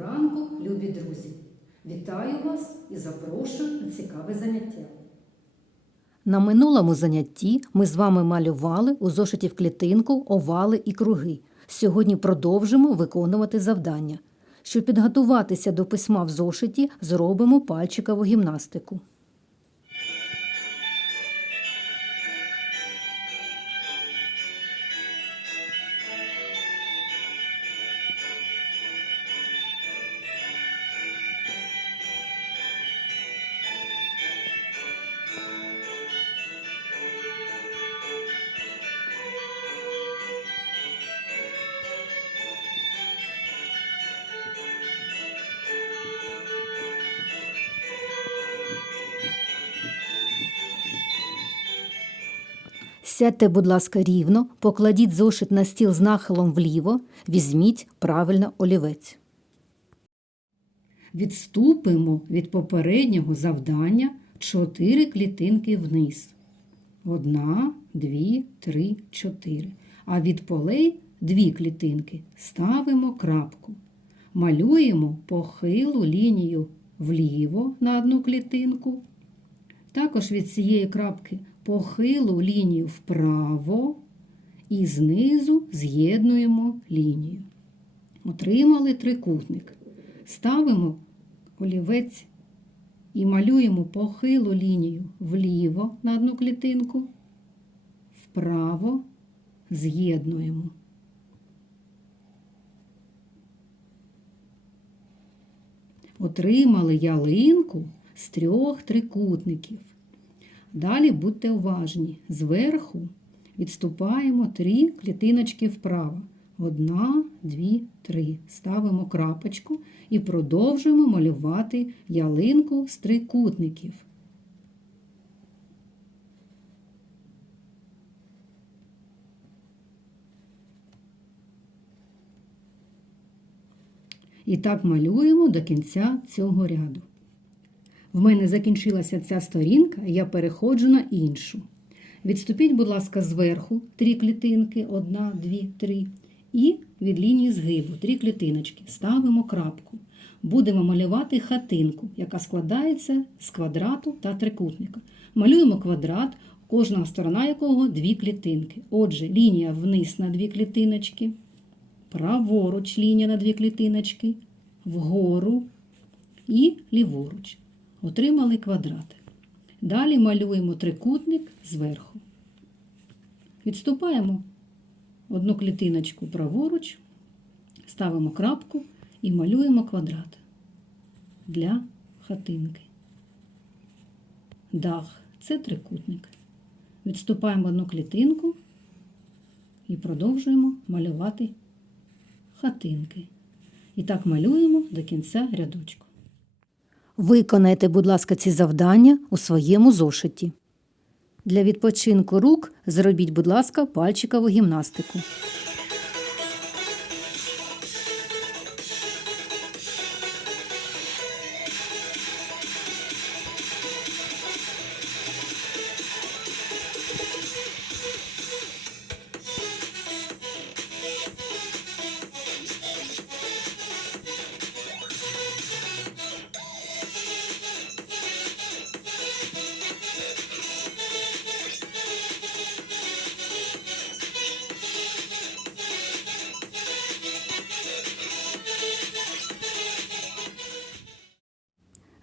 ранку, любі друзі! Вітаю вас і запрошую на цікаве заняття. На минулому занятті ми з вами малювали у зошиті в клітинку овали і круги. Сьогодні продовжимо виконувати завдання. Щоб підготуватися до письма в зошиті, зробимо пальчикову гімнастику. Сядьте, будь ласка, рівно, покладіть зошит на стіл з нахилом вліво, візьміть правильно олівець. Відступимо від попереднього завдання чотири клітинки вниз. Одна, дві, три, чотири. А від полей дві клітинки ставимо крапку. Малюємо похилу лінію вліво на одну клітинку. Також від цієї крапки похилу лінію вправо і знизу з'єднуємо лінію. Отримали трикутник. Ставимо олівець і малюємо похилу лінію вліво на одну клітинку, вправо з'єднуємо. Отримали ялинку з трьох трикутників. Далі будьте уважні. Зверху відступаємо три клітиночки вправо. Одна, дві, три. Ставимо крапочку і продовжуємо малювати ялинку з трикутників. І так малюємо до кінця цього ряду. В мене закінчилася ця сторінка, я переходжу на іншу. Відступіть, будь ласка, зверху три клітинки, одна, дві, три. І від лінії згибу три клітиночки. Ставимо крапку. Будемо малювати хатинку, яка складається з квадрату та трикутника. Малюємо квадрат, кожна сторона якого дві клітинки. Отже, лінія вниз на дві клітиночки, праворуч лінія на дві клітиночки, вгору і ліворуч. Отримали квадрат. Далі малюємо трикутник зверху. Відступаємо одну клітиночку праворуч, ставимо крапку і малюємо квадрат для хатинки. Дах це трикутник. Відступаємо одну клітинку і продовжуємо малювати хатинки. І так малюємо до кінця рядочку. Виконайте, будь ласка, ці завдання у своєму зошиті. Для відпочинку рук зробіть, будь ласка, пальчикову гімнастику.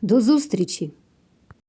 До зустрічі!